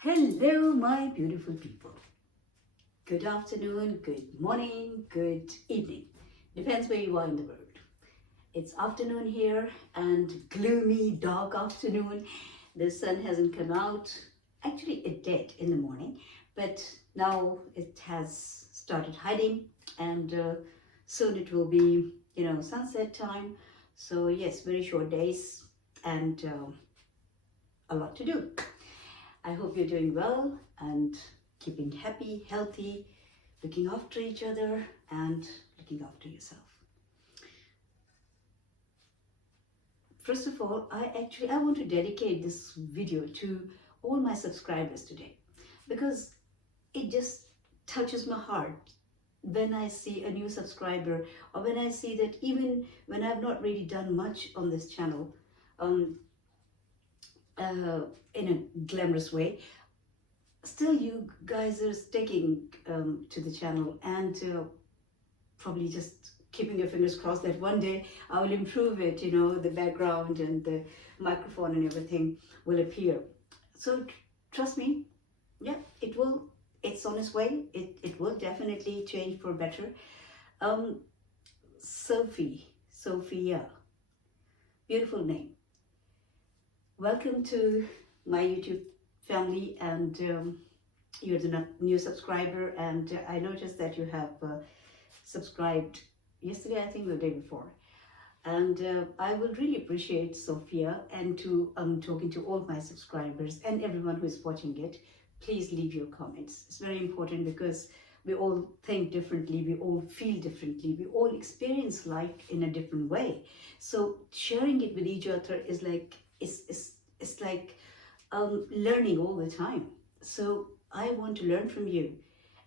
Hello, my beautiful people. Good afternoon, good morning, good evening. Depends where you are in the world. It's afternoon here and gloomy, dark afternoon. The sun hasn't come out. Actually, it did in the morning, but now it has started hiding and soon it will be, sunset time. So, yes, very short days and a lot to do. I hope you're doing well and keeping happy, healthy, looking after each other and looking after yourself. First of all, I want to dedicate this video to all my subscribers today because it just touches my heart when I see a new subscriber or when I see that even when I've not really done much on this channel in a glamorous way, still you guys are sticking to the channel and probably just keeping your fingers crossed that one day I will improve it, the background and the microphone and everything will appear. So trust me, yeah, it will. It's on its way. It will definitely change for better. Sophia, beautiful name. Welcome to my YouTube family, and you're the new subscriber, and I noticed that you have subscribed yesterday, I think, or the day before, and I would really appreciate, Sophia, and to talking to all my subscribers and everyone who is watching it. Please leave your comments. It's very important because we all think differently, we all feel differently, we all experience life in a different way. So sharing it with each other is like it's like learning all the time. So I want to learn from you,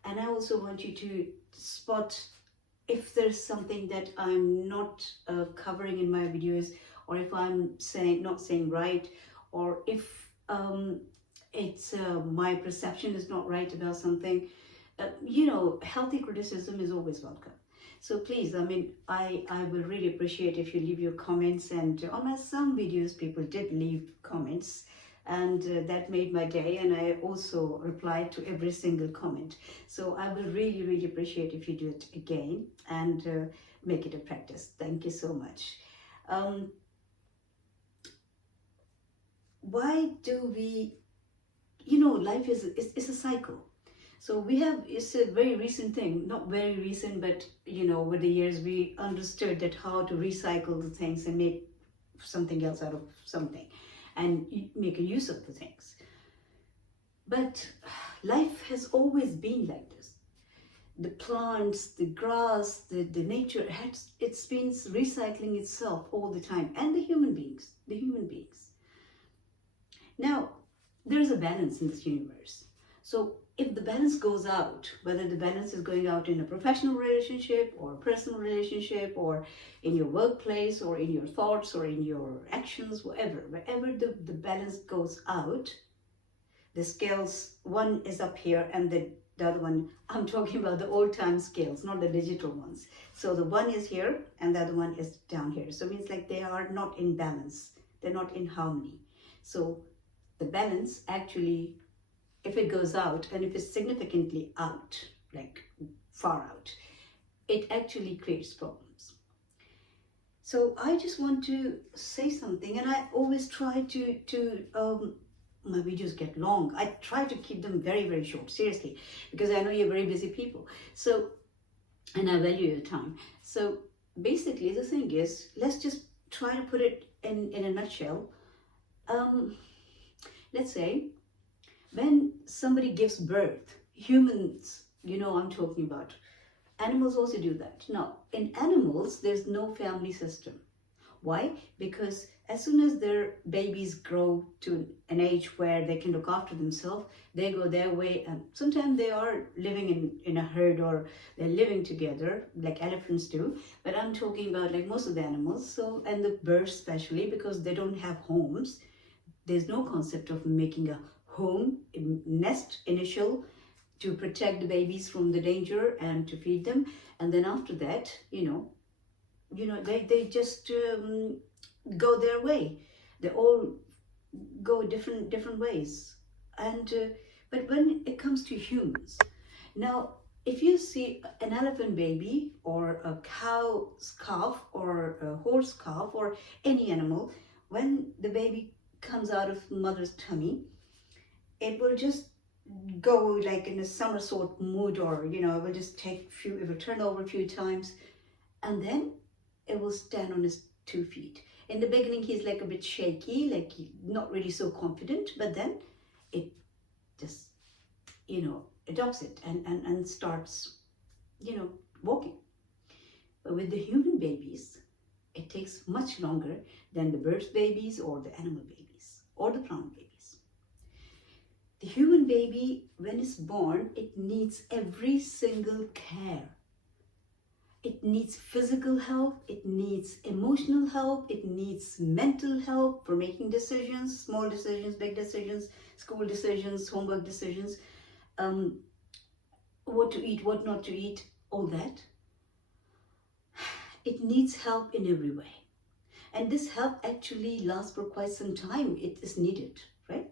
and I also want you to spot if there's something that I'm not covering in my videos, or if I'm not saying right, or if it's my perception is not right about something. Healthy criticism is always welcome. So please, I will really appreciate if you leave your comments, and on my some videos people did leave comments, and that made my day, and I also replied to every single comment. So I will really appreciate if you do it again and make it a practice. Thank you so much. Why do we, life is a cycle. So it's a very recent thing, not very recent, but over the years we understood that how to recycle the things and make something else out of something and make a use of the things. But life has always been like this. The plants, the grass, the nature, it's been recycling itself all the time, and the human beings. Now, there's a balance in this universe. So if the balance goes out, whether the balance is going out in a professional relationship or a personal relationship or in your workplace or in your thoughts or in your actions, wherever the balance goes out, the scales, one is up here and the other one, I'm talking about the old time scales, not the digital ones. So the one is here and the other one is down here. So it means like they are not in balance. They're not in harmony. So the balance actually, if it goes out and if it's significantly out, like far out, it actually creates problems. So I just want to say something, and I always try to my videos get long. I try to keep them very short, seriously, because I know you're very busy people. So, and I value your time. So basically the thing is, let's just try to put it in a nutshell. Let's say when somebody gives birth, humans, I'm talking about, animals also do that. Now, in animals, there's no family system. Why? Because as soon as their babies grow to an age where they can look after themselves, they go their way, and sometimes they are living in a herd or they're living together like elephants do, but I'm talking about like most of the animals. So, and the birds especially, because they don't have homes, there's no concept of making a home, nest initial, to protect the babies from the danger and to feed them. And then after that, they just go their way. They all go different ways. And but when it comes to humans, now if you see an elephant baby or a cow's calf or a horse calf or any animal, when the baby comes out of mother's tummy, it will just go like in a somersault mood, or it will just it will turn over a few times, and then it will stand on its 2 feet. In the beginning, he's like a bit shaky, like not really so confident, but then it just, adopts it and starts, walking. But with the human babies, it takes much longer than the bird babies or the animal babies or the plant babies. The human baby, when it's born, it needs every single care. It needs physical help, it needs emotional help, it needs mental help for making decisions, small decisions, big decisions, school decisions, homework decisions, what to eat, what not to eat, all that. It needs help in every way. And this help actually lasts for quite some time. It is needed, right?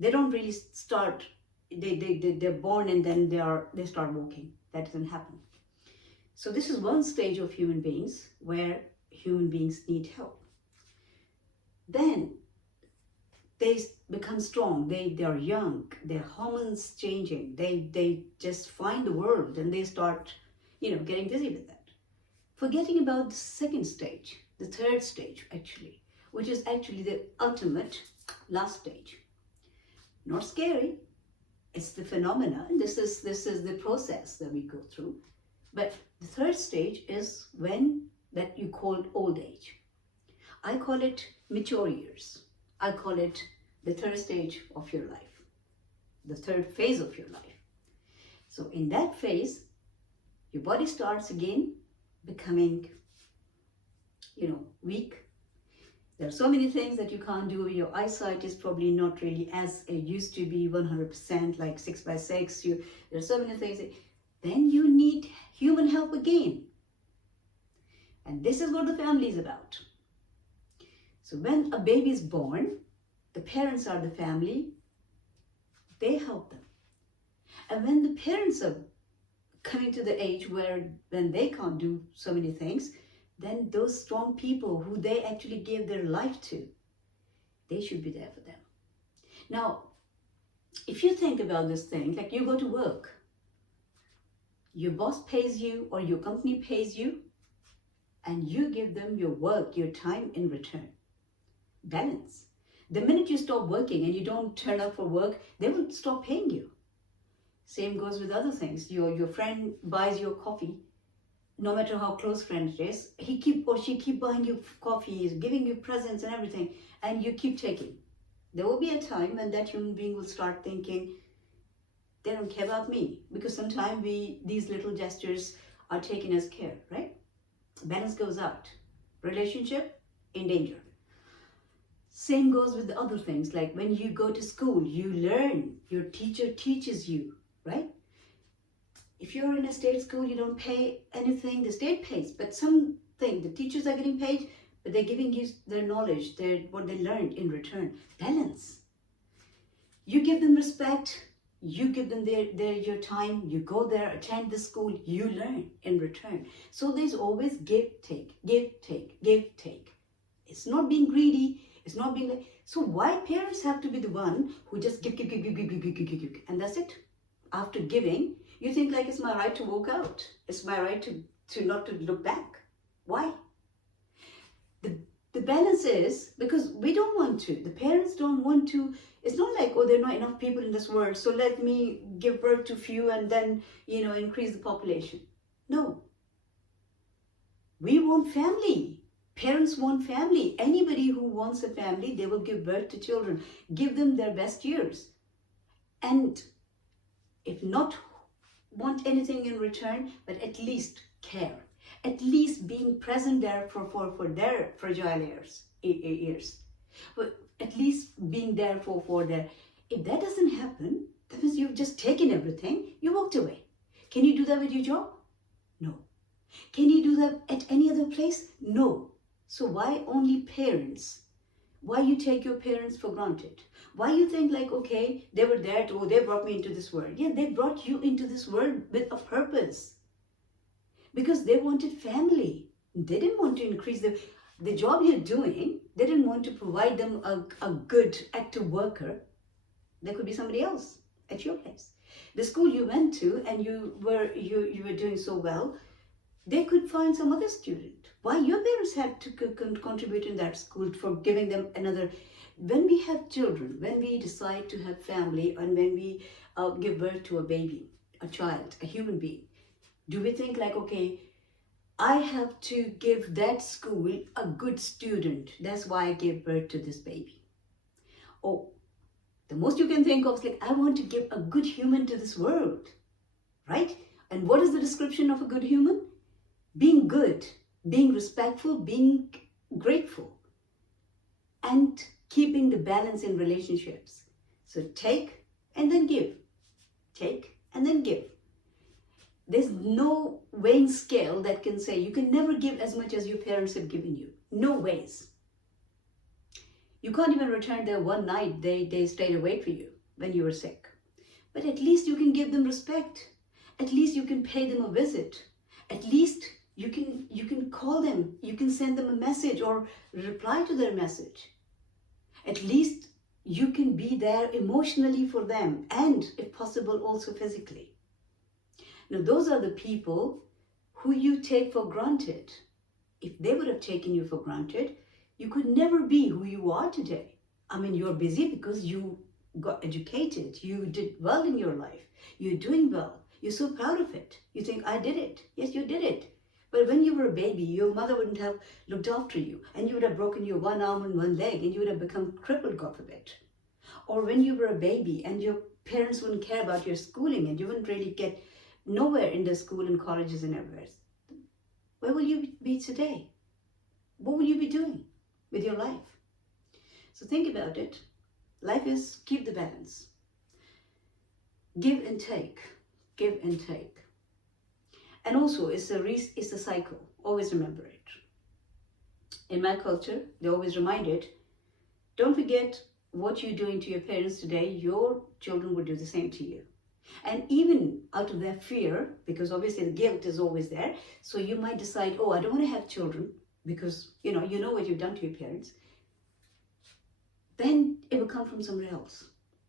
They don't really start, they're born and then they start walking. That doesn't happen. So this is one stage of human beings where human beings need help. Then they become strong, they are young, their hormones changing, they just find the world and they start, getting busy with that. Forgetting about the second stage, the third stage actually, which is actually the ultimate last stage. Not scary, it's the phenomena, and this is the process that we go through. But the third stage is when that you call old age. I call it mature years. I call it the third stage of your life, the third phase of your life. So in that phase, your body starts again becoming, weak. There are so many things that you can't do. Your eyesight is probably not really as it used to be 100%, like 6x6. There are so many things. Then you need human help again. And this is what the family is about. So when a baby is born, the parents are the family. They help them. And when the parents are coming to the age when they can't do so many things, then those strong people who they actually gave their life to, they should be there for them. Now, if you think about this thing, like you go to work, your boss pays you or your company pays you, and you give them your work, your time in return. Balance. The minute you stop working and you don't turn up for work, they will stop paying you. Same goes with other things. Your friend buys your coffee, no matter how close friend it is, she keep buying you coffee, giving you presents and everything, and you keep taking. There will be a time when that human being will start thinking, they don't care about me, because sometimes these little gestures are taken as care, right? Balance goes out. Relationship in danger. Same goes with the other things, like when you go to school, you learn, your teacher teaches you, right? If you're in a state school, you don't pay anything, the state pays, but something, the teachers are getting paid, but they're giving you their knowledge, what they learned in return. Balance. You give them respect, you give them your time, you go there, attend the school, you learn in return. So there's always give, take, give, take, give, take. It's not being greedy, it's not being like, so why parents have to be the one who just give, and that's it? After giving, you think like it's my right to walk out. It's my right to not to look back. Why? The balance is because we don't want to. The parents don't want to. It's not like, oh, there are not enough people in this world, so let me give birth to few and then, increase the population. No. We want family. Parents want family. Anybody who wants a family, they will give birth to children. Give them their best years. And if not want anything in return, but at least care. At least being present there for their fragile years. But at least being there for their... If that doesn't happen, that means you've just taken everything, you walked away. Can you do that with your job? No. Can you do that at any other place? No. So why only parents? Why you take your parents for granted? Why you think like, okay, they were there to, oh, they brought me into this world. Yeah, they brought you into this world with a purpose. Because they wanted family. They didn't want to increase the job you're doing. They didn't want to provide them a good active worker. There could be somebody else at your place. The school you went to and you were doing so well, they could find some other student. Why your parents had to contribute in that school for giving them another? When we have children, when we decide to have family, and when we give birth to a baby, a child, a human being, do we think like, okay, I have to give that school a good student. That's why I gave birth to this baby. Or the most you can think of is like, I want to give a good human to this world, right? And what is the description of a good human? Being good, being respectful, being grateful, and keeping the balance in relationships. So take and then give. Take and then give. There's no weighing scale that can say you can never give as much as your parents have given you. No ways. You can't even return their one night they stayed awake for you when you were sick. But at least you can give them respect. At least you can pay them a visit. At least you can call them. You can send them a message or reply to their message. At least you can be there emotionally for them and, if possible, also physically. Now, those are the people who you take for granted. If they would have taken you for granted, you could never be who you are today. I mean, you're busy because you got educated. You did well in your life. You're doing well. You're so proud of it. You think, I did it. Yes, you did it. But when you were a baby, your mother wouldn't have looked after you, and you would have broken your one arm and one leg, and you would have become crippled, God forbid. Or when you were a baby and your parents wouldn't care about your schooling, and you wouldn't really get nowhere in the school and colleges and everywhere. Where will you be today? What will you be doing with your life? So think about it. Life is keep the balance. Give and take. Give and take. And also, it's a cycle. Always remember it. In my culture, they always reminded, don't forget what you're doing to your parents today, your children will do the same to you. And even out of that fear, because obviously the guilt is always there, so you might decide, oh, I don't want to have children because you know what you've done to your parents. Then it will come from somewhere else.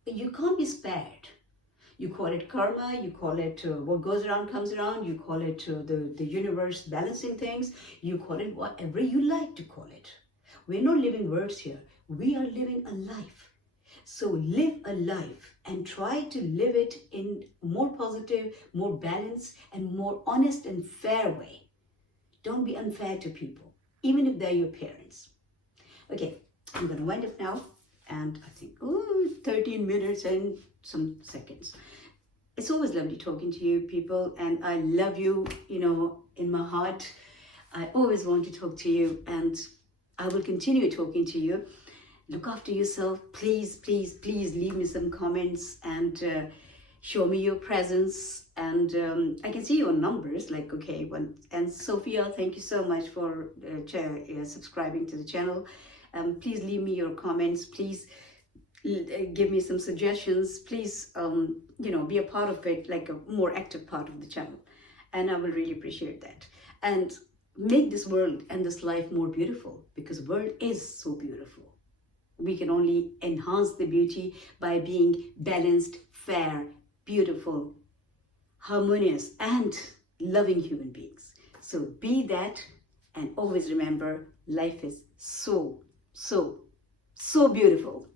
But you can't be spared. You call it karma, you call it what goes around comes around, you call it the universe balancing things, you call it whatever you like to call it. We're not living words here. We are living a life. So live a life and try to live it in more positive, more balanced, and more honest and fair way. Don't be unfair to people, even if they're your parents. Okay, I'm going to wind up now. And I think, 13 minutes and some seconds. It's always lovely talking to you people, and I love you, in my heart. I always want to talk to you, and I will continue talking to you. Look after yourself. Please, please, please leave me some comments and show me your presence. And I can see your numbers, like, okay. And Sophia, thank you so much for subscribing to the channel. Please leave me your comments. Please give me some suggestions. Please, be a part of it, like a more active part of the channel. And I will really appreciate that. And make this world and this life more beautiful, because the world is so beautiful. We can only enhance the beauty by being balanced, fair, beautiful, harmonious, and loving human beings. So be that, and always remember, life is so, so, so beautiful.